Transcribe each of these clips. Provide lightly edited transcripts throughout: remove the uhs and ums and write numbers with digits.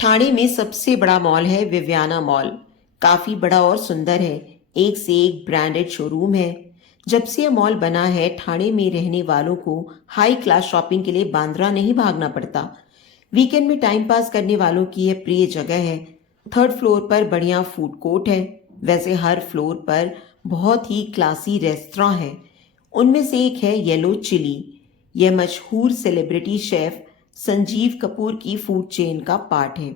ठाणे में सबसे बड़ा मॉल है विवियाना मॉल। काफी बड़ा और सुंदर है। एक से एक ब्रांडेड शोरूम है। जब से यह मॉल बना है ठाणे में रहने वालों को हाई क्लास शॉपिंग के लिए बांद्रा नहीं भागना पड़ता। वीकेंड में टाइम पास करने वालों की यह प्रिय जगह है। थर्ड फ्लोर पर बढ़िया फूड कोर्ट है। वैसे हर फ्लोर पर बहुत ही क्लासी रेस्टोरेंट है। उनमें से एक है येलो चिली। यह मशहूर सेलिब्रिटी शेफ संजीव कपूर की फूड चेन का पार्ट है।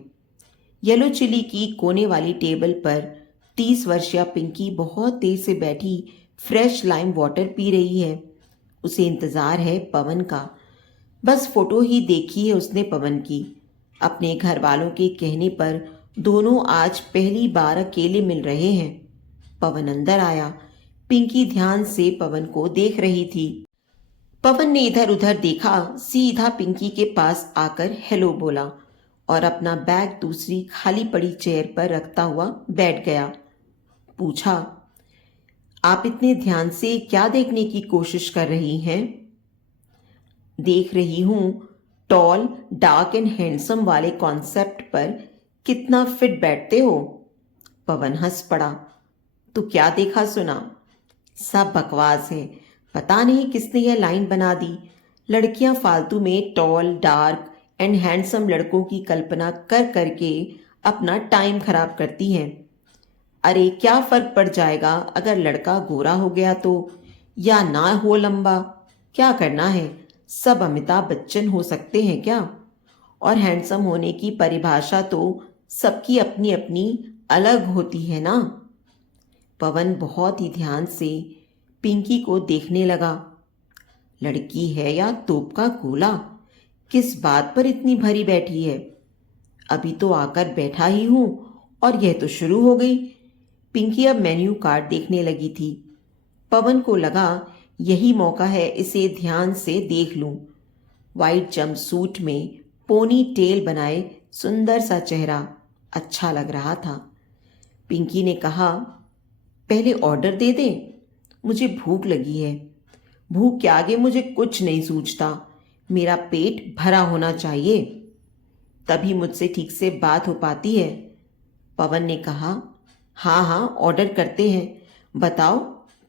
येलो चिली की कोने वाली टेबल पर 30 वर्षीय पिंकी बहुत देर से बैठी फ्रेश लाइम वाटर पी रही है। उसे इंतजार है पवन का। बस फोटो ही देखी है उसने पवन की। अपने घर वालों के कहने पर दोनों आज पहली बार अकेले मिल रहे हैं। पवन अंदर आया। पिंकी ध्यान से पवन को देख रही थी। पवन ने इधर उधर देखा, सीधा पिंकी के पास आकर हेलो बोला और अपना बैग दूसरी खाली पड़ी चेयर पर रखता हुआ बैठ गया। पूछा, आप इतने ध्यान से क्या देखने की कोशिश कर रही हैं? देख रही हूं टॉल डार्क एंड हैंडसम वाले कॉन्सेप्ट पर कितना फिट बैठते हो। पवन हंस पड़ा। तो क्या देखा सुना? सब बकवास है। पता नहीं किसने यह लाइन बना दी। लड़कियां फालतू में टॉल डार्क एंड हैंडसम लड़कों की कल्पना कर करके अपना टाइम खराब करती हैं। अरे क्या फर्क पड़ जाएगा अगर लड़का गोरा हो गया तो, या ना हो लंबा? क्या करना है? सब अमिताभ बच्चन हो सकते हैं क्या? और हैंडसम होने की परिभाषा तो सबकी अपनी अपनी अलग होती है ना। पवन बहुत ही ध्यान से पिंकी को देखने लगा। लड़की है या तोप का गोला? किस बात पर इतनी भरी बैठी है? अभी तो आकर बैठा ही हूं और यह तो शुरू हो गई। पिंकी अब मेन्यू कार्ड देखने लगी थी। पवन को लगा यही मौका है इसे ध्यान से देख लूं। वाइट जंपसूट में पोनी टेल बनाए सुंदर सा चेहरा अच्छा लग रहा था। पिंकी ने कहा, पहले ऑर्डर दे दें, मुझे भूख लगी है। भूख के आगे मुझे कुछ नहीं सूझता। मेरा पेट भरा होना चाहिए, तभी मुझसे ठीक से बात हो पाती है। पवन ने कहा, हाँ हाँ ऑर्डर करते हैं। बताओ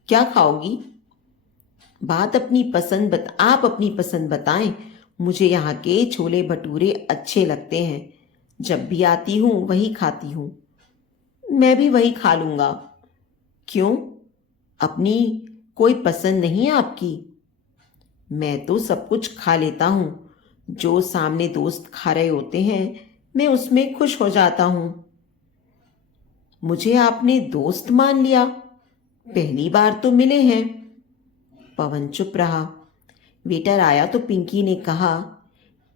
क्या खाओगी? आप अपनी पसंद बताएं। मुझे यहाँ के छोले भटूरे अच्छे लगते हैं। जब भी आती हूँ वही खाती हूँ। मैं भी वही खा लूँगा। क्यों? अपनी कोई पसंद नहीं है आपकी? मैं तो सब कुछ खा लेता हूँ। जो सामने दोस्त खा रहे होते हैं मैं उसमें खुश हो जाता हूँ। मुझे आपने दोस्त मान लिया? पहली बार तो मिले हैं। पवन चुप रहा। वेटर आया तो पिंकी ने कहा,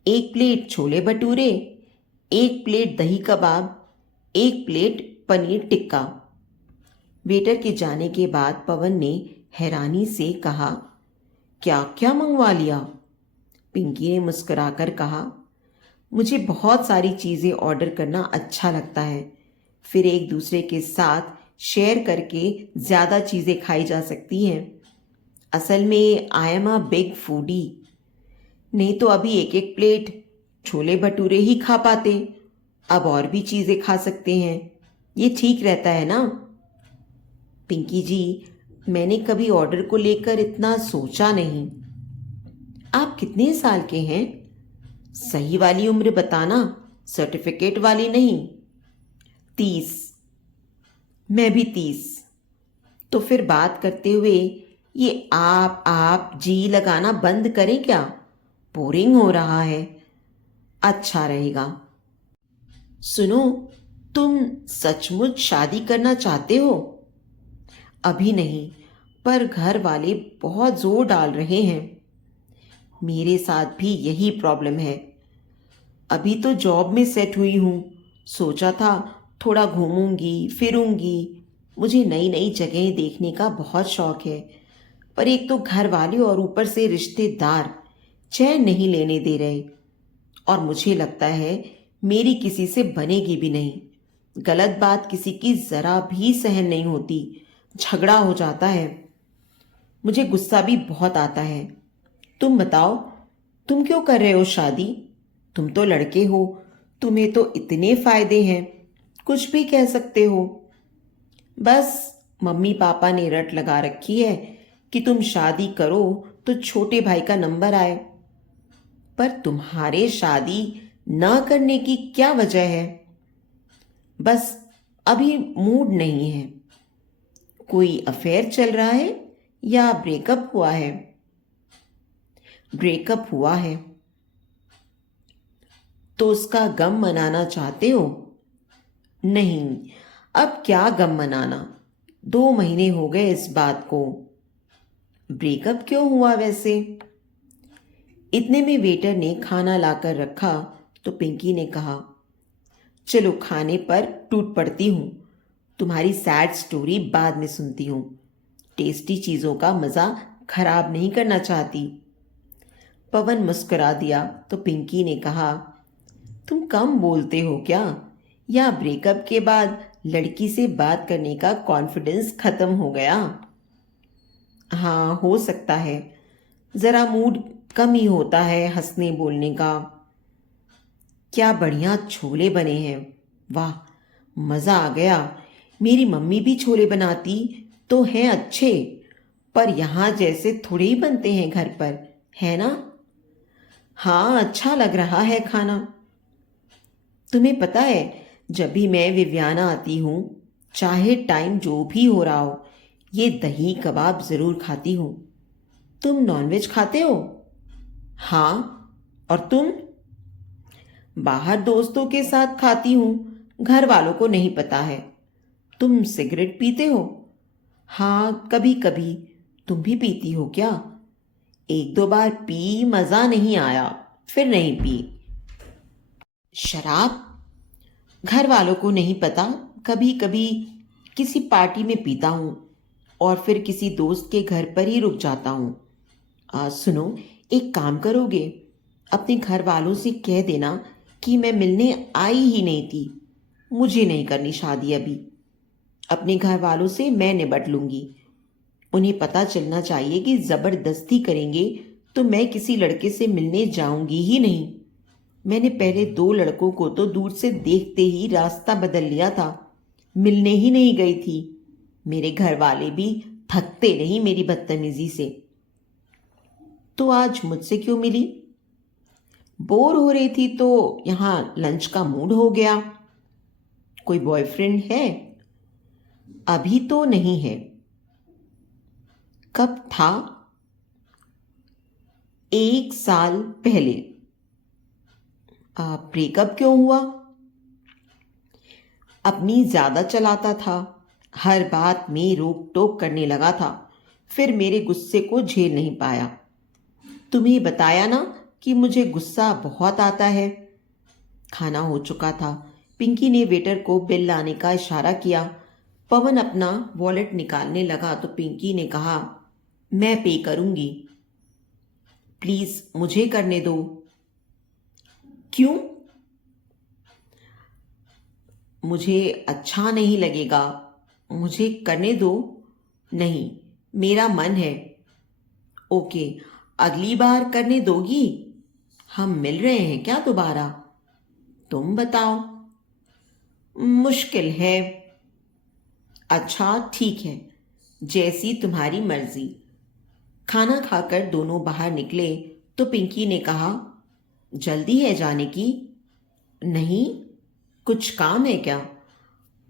एक प्लेट छोले भटूरे, एक प्लेट दही कबाब, एक प्लेट पनीर टिक्का। वेटर के जाने के बाद पवन ने हैरानी से कहा, क्या क्या मंगवा लिया? पिंकी ने मुस्कुराकर कहा, मुझे बहुत सारी चीज़ें ऑर्डर करना अच्छा लगता है। फिर एक दूसरे के साथ शेयर करके ज़्यादा चीज़ें खाई जा सकती हैं। असल में I am a big foodie. नहीं तो अभी एक एक प्लेट छोले भटूरे ही खा पाते। अब और भी चीज़ें खा सकते हैं। ये ठीक रहता है ना? पिंकी जी, मैंने कभी ऑर्डर को लेकर इतना सोचा नहीं। आप कितने साल के हैं? सही वाली उम्र बताना, सर्टिफिकेट वाली नहीं। 30। मैं भी 30। तो फिर बात करते हुए ये आप जी लगाना बंद करें क्या? बोरिंग हो रहा है। अच्छा रहेगा। सुनो, तुम सचमुच शादी करना चाहते हो? अभी नहीं, पर घर वाले बहुत जोर डाल रहे हैं। मेरे साथ भी यही प्रॉब्लम है। अभी तो जॉब में सेट हुई हूँ। सोचा था थोड़ा घूमूंगी फिरूंगी। मुझे नई नई जगहें देखने का बहुत शौक है। पर एक तो घर वाले और ऊपर से रिश्तेदार चैन नहीं लेने दे रहे। और मुझे लगता है मेरी किसी से बनेगी भी नहीं। गलत बात किसी की जरा भी सहन नहीं होती। झगड़ा हो जाता है। मुझे गुस्सा भी बहुत आता है। तुम बताओ, तुम क्यों कर रहे हो शादी? तुम तो लड़के हो, तुम्हें तो इतने फायदे हैं, कुछ भी कह सकते हो। बस मम्मी पापा ने रट लगा रखी है कि तुम शादी करो तो छोटे भाई का नंबर आए। पर तुम्हारे शादी ना करने की क्या वजह है? बस अभी मूड नहीं है। कोई अफेयर चल रहा है या ब्रेकअप हुआ है? ब्रेकअप हुआ है। तो उसका गम मनाना चाहते हो? नहीं, अब क्या गम मनाना, 2 महीने हो गए इस बात को। ब्रेकअप क्यों हुआ वैसे? इतने में वेटर ने खाना लाकर रखा तो पिंकी ने कहा, चलो खाने पर टूट पड़ती हूँ, तुम्हारी सैड स्टोरी बाद में सुनती हूँ। टेस्टी चीज़ों का मज़ा खराब नहीं करना चाहती। पवन मुस्कुरा दिया तो पिंकी ने कहा, तुम कम बोलते हो क्या, या ब्रेकअप के बाद लड़की से बात करने का कॉन्फिडेंस खत्म हो गया? हाँ, हो सकता है, ज़रा मूड कम ही होता है हंसने बोलने का। क्या बढ़िया छोले बने हैं, वाह, मज़ा आ गया। मेरी मम्मी भी छोले बनाती तो हैं अच्छे, पर यहाँ जैसे थोड़े ही बनते हैं घर पर, है ना? हाँ, अच्छा लग रहा है खाना। तुम्हें पता है, जब भी मैं विवियाना आती हूँ, चाहे टाइम जो भी हो रहा हो, ये दही कबाब ज़रूर खाती हूँ। तुम नॉनवेज खाते हो? हाँ। और तुम? बाहर दोस्तों के साथ खाती हूँ, घर वालों को नहीं पता है। तुम सिगरेट पीते हो? हाँ, कभी कभी। तुम भी पीती हो क्या? 1-2 बार पी, मज़ा नहीं आया, फिर नहीं पी। शराब? घर वालों को नहीं पता, कभी कभी किसी पार्टी में पीता हूँ और फिर किसी दोस्त के घर पर ही रुक जाता हूँ। सुनो, एक काम करोगे? अपने घर वालों से कह देना कि मैं मिलने आई ही नहीं थी। मुझे नहीं करनी शादी अभी। अपने घर वालों से मैं निपट लूंगी। उन्हें पता चलना चाहिए कि जबरदस्ती करेंगे तो मैं किसी लड़के से मिलने जाऊंगी ही नहीं। मैंने पहले 2 लड़कों को तो दूर से देखते ही रास्ता बदल लिया था, मिलने ही नहीं गई थी। मेरे घर वाले भी थकते नहीं मेरी बदतमीजी से। तो आज मुझसे क्यों मिली? बोर हो रही थी तो यहाँ लंच का मूड हो गया। कोई बॉयफ्रेंड है? अभी तो नहीं है। कब था? 1 साल पहले। ब्रेकअप क्यों हुआ? अपनी ज्यादा चलाता था, हर बात में रोक टोक करने लगा था, फिर मेरे गुस्से को झेल नहीं पाया। तुम्हें बताया ना कि मुझे गुस्सा बहुत आता है। खाना हो चुका था। पिंकी ने वेटर को बिल लाने का इशारा किया। पवन अपना वॉलेट निकालने लगा तो पिंकी ने कहा, मैं पे करूंगी। प्लीज मुझे करने दो। क्यों? मुझे अच्छा नहीं लगेगा, मुझे करने दो। नहीं, मेरा मन है। ओके, अगली बार करने दोगी? हम मिल रहे हैं क्या दोबारा? तुम बताओ। मुश्किल है। अच्छा ठीक है, जैसी तुम्हारी मर्जी। खाना खाकर दोनों बाहर निकले तो पिंकी ने कहा, जल्दी है जाने की? नहीं, कुछ काम है क्या?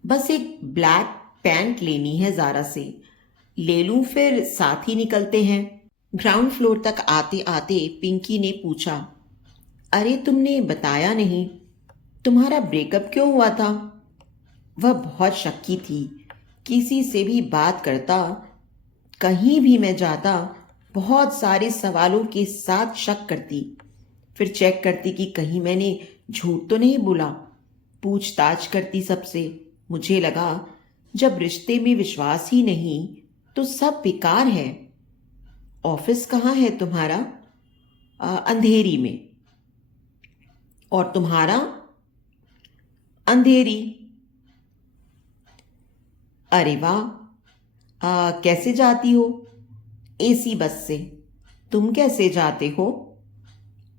बस एक ब्लैक पैंट लेनी है ज़ारा से, ले लूं फिर साथ ही निकलते हैं। ग्राउंड फ्लोर तक आते आते पिंकी ने पूछा, अरे तुमने बताया नहीं, तुम्हारा ब्रेकअप क्यों हुआ था? वह बहुत शक्की थी, किसी से भी बात करता, कहीं भी मैं जाता, बहुत सारे सवालों के साथ शक करती, फिर चेक करती कि कहीं मैंने झूठ तो नहीं बोला, पूछताछ करती सबसे। मुझे लगा जब रिश्ते में विश्वास ही नहीं तो सब बेकार है। ऑफिस कहाँ है तुम्हारा? अंधेरी में। और तुम्हारा? अंधेरी। अरे वाह, कैसे जाती हो? एसी बस से। तुम कैसे जाते हो?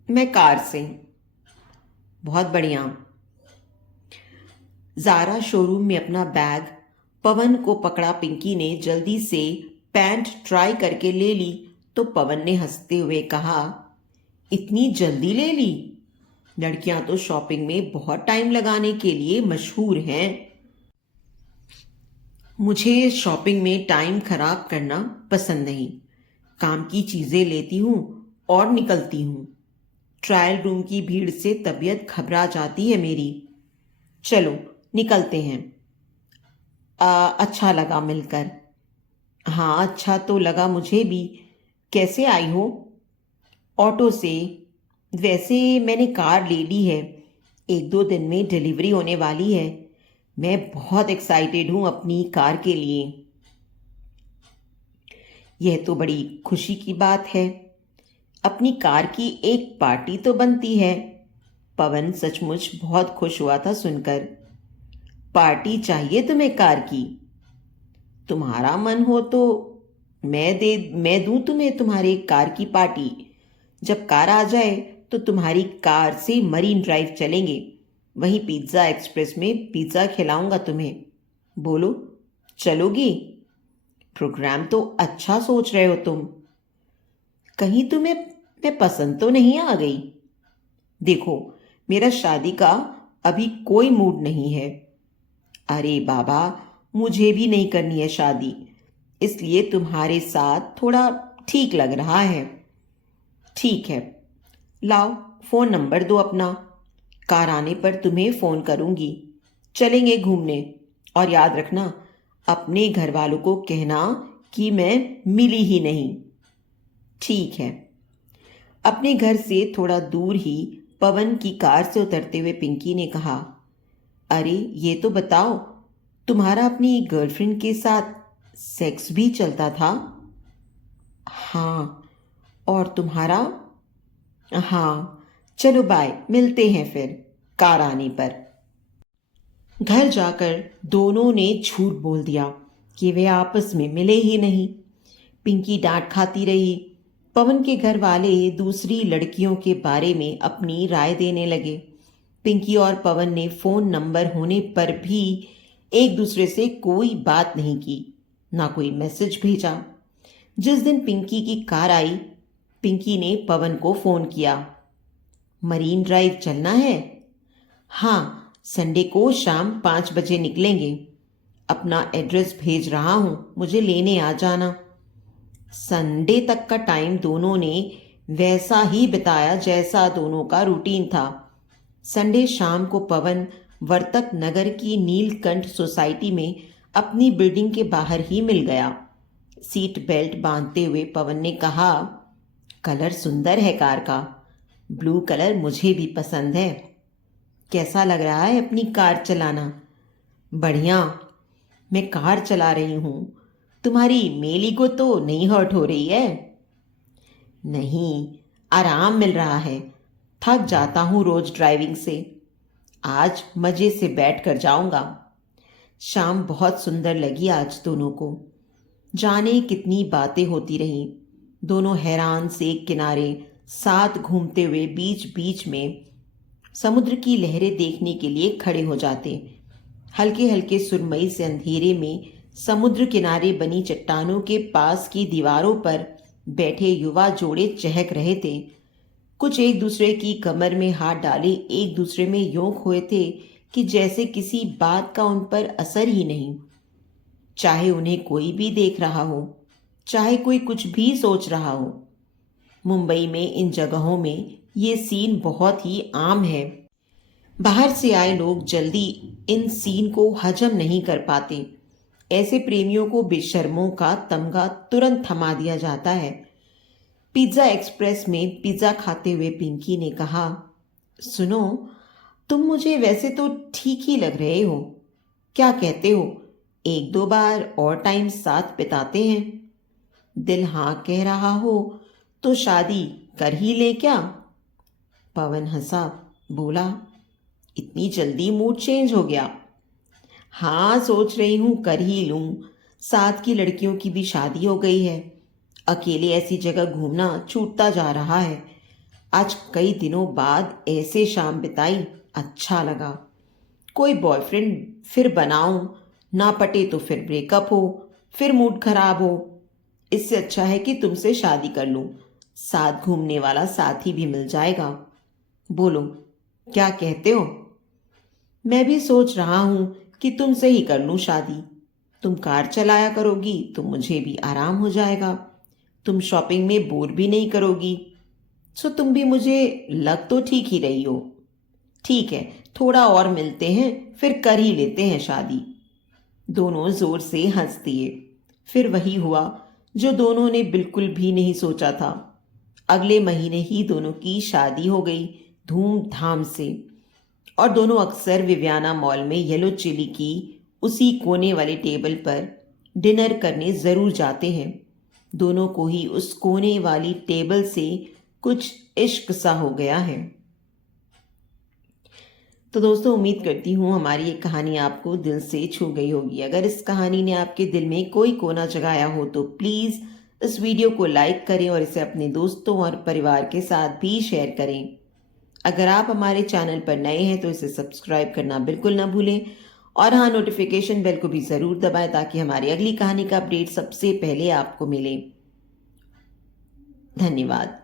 मैं कार से। बहुत बढ़िया। ज़ारा शोरूम में अपना बैग पवन को पकड़ा पिंकी ने जल्दी से पैंट ट्राई करके ले ली तो पवन ने हंसते हुए कहा, इतनी जल्दी ले ली? लड़कियां तो शॉपिंग में बहुत टाइम लगाने के लिए मशहूर हैं। मुझे शॉपिंग में टाइम खराब करना पसंद नहीं। काम की चीजें लेती हूँ और निकलती हूँ। ट्रायल रूम की भीड़ से तबीयत घबरा जाती है मेरी। चलो निकलते हैं। अच्छा लगा मिलकर। हाँ, अच्छा तो लगा मुझे भी। कैसे आई हो? ऑटो से। वैसे मैंने कार ले ली है, 1-2 दिन में डिलीवरी होने वाली है। मैं बहुत एक्साइटेड हूँ अपनी कार के लिए। यह तो बड़ी खुशी की बात है। अपनी कार की एक पार्टी तो बनती है। पवन सचमुच बहुत खुश हुआ था सुनकर। पार्टी चाहिए तुम्हें कार की? तुम्हारा मन हो तो मैं दूं तुम्हें तुम्हारी कार की पार्टी। जब कार आ जाए तो तुम्हारी कार से मरीन ड्राइव चलेंगे। वहीं पिज्ज़ा एक्सप्रेस में पिज्ज़ा खिलाऊंगा तुम्हें। बोलो, चलोगी? प्रोग्राम तो अच्छा सोच रहे हो तुम। कहीं तुम्हें मैं पसंद तो नहीं आ गई? देखो, मेरा शादी का अभी कोई मूड नहीं है। अरे बाबा, मुझे भी नहीं करनी है शादी, इसलिए तुम्हारे साथ थोड़ा ठीक लग रहा है। ठीक है, लाओ फोन नंबर दो अपना। कार आने पर तुम्हें फोन करूंगी। चलेंगे घूमने। और याद रखना, अपने घर वालों को कहना कि मैं मिली ही नहीं। ठीक है। अपने घर से थोड़ा दूर ही पवन की कार से उतरते हुए पिंकी ने कहा, अरे ये तो बताओ, तुम्हारा अपनी गर्लफ्रेंड के साथ सेक्स भी चलता था? हाँ। और तुम्हारा? हाँ। चलो बाय, मिलते हैं फिर कार आने पर। घर जाकर दोनों ने झूठ बोल दिया कि वे आपस में मिले ही नहीं। पिंकी डांट खाती रही। पवन के घर वाले दूसरी लड़कियों के बारे में अपनी राय देने लगे। पिंकी और पवन ने फोन नंबर होने पर भी एक दूसरे से कोई बात नहीं की, ना कोई मैसेज भेजा। जिस दिन पिंकी की कार आई, पिंकी ने पवन को फोन किया। मरीन ड्राइव चलना है? हाँ, संडे को शाम 5 बजे निकलेंगे। अपना एड्रेस भेज रहा हूं, मुझे लेने आ जाना। संडे तक का टाइम दोनों ने वैसा ही बिताया जैसा दोनों का रूटीन था। संडे शाम को पवन वर्तक नगर की नीलकंठ सोसाइटी में अपनी बिल्डिंग के बाहर ही मिल गया। सीट बेल्ट बांधते हुए पवन ने कहा, कलर सुंदर है कार का। ब्लू कलर मुझे भी पसंद है। कैसा लग रहा है अपनी कार चलाना? बढ़िया। मैं कार चला रही हूं, तुम्हारी मेली को तो नहीं हर्ट हो रही है? नहीं, आराम मिल रहा है। थक जाता हूं रोज ड्राइविंग से। आज मजे से बैठ कर जाऊंगा। शाम बहुत सुंदर लगी आज दोनों को। जाने कितनी बातें होती रहीं। दोनों हैरान से एक किनारे साथ घूमते हुए बीच बीच में समुद्र की लहरें देखने के लिए खड़े हो जाते। हल्के हल्के सुरमई से अंधेरे में समुद्र किनारे बनी चट्टानों के पास की दीवारों पर बैठे युवा जोड़े चहक रहे थे। कुछ एक दूसरे की कमर में हाथ डाले एक दूसरे में यूं खोए थे कि जैसे किसी बात का उन पर असर ही नहीं। चाहे उन्हें कोई भी देख रहा हो, चाहे कोई कुछ भी सोच रहा हो। मुंबई में इन जगहों में ये सीन बहुत ही आम है। बाहर से आए लोग जल्दी इन सीन को हजम नहीं कर पाते। ऐसे प्रेमियों को बेशर्मों का तमगा तुरंत थमा दिया जाता है। पिज्ज़ा एक्सप्रेस में पिज्ज़ा खाते हुए पिंकी ने कहा, सुनो, तुम मुझे वैसे तो ठीक ही लग रहे हो। क्या कहते हो, 1-2 बार और टाइम साथ बिताते हैं? दिल हाँ कह रहा हो तो शादी कर ही ले क्या? पवन हंसा, बोला, इतनी जल्दी मूड चेंज हो गया? हाँ, सोच रही हूं कर ही लूं। साथ की लड़कियों की भी शादी हो गई है। अकेले ऐसी जगह घूमना छूटता जा रहा है। आज कई दिनों बाद ऐसे शाम बिताई, अच्छा लगा। कोई बॉयफ्रेंड फिर बनाऊं, ना पटे तो फिर ब्रेकअप हो, फिर मूड खराब हो। इससे अच्छा है कि तुमसे शादी कर लूं, साथ घूमने वाला साथी भी मिल जाएगा। बोलो, क्या कहते हो? मैं भी सोच रहा हूं कि तुमसे ही कर लूं शादी। तुम कार चलाया करोगी तो मुझे भी आराम हो जाएगा। तुम शॉपिंग में बोर भी नहीं करोगी। सो तुम भी मुझे लग तो ठीक ही रही हो। ठीक है, थोड़ा और मिलते हैं, फिर कर ही लेते हैं शादी। दोनों जोर से हंस दिए। फिर वही हुआ जो दोनों ने बिल्कुल भी नहीं सोचा था। अगले महीने ही दोनों की शादी हो गई, धूमधाम से। और दोनों अक्सर विवियाना मॉल में येलो चिली की उसी कोने वाली टेबल पर डिनर करने जरूर जाते हैं। दोनों को ही उस कोने वाली टेबल से कुछ इश्क सा हो गया है। तो दोस्तों, उम्मीद करती हूँ हमारी ये कहानी आपको दिल से छू गई होगी। अगर इस कहानी ने आपके दिल में कोई कोना जगाया हो तो प्लीज़ इस वीडियो को लाइक करें और इसे अपने दोस्तों और परिवार के साथ भी शेयर करें। अगर आप हमारे चैनल पर नए हैं तो इसे सब्सक्राइब करना बिल्कुल ना भूलें। और हाँ, नोटिफिकेशन बेल को भी ज़रूर दबाएं ताकि हमारी अगली कहानी का अपडेट सबसे पहले आपको मिले। धन्यवाद।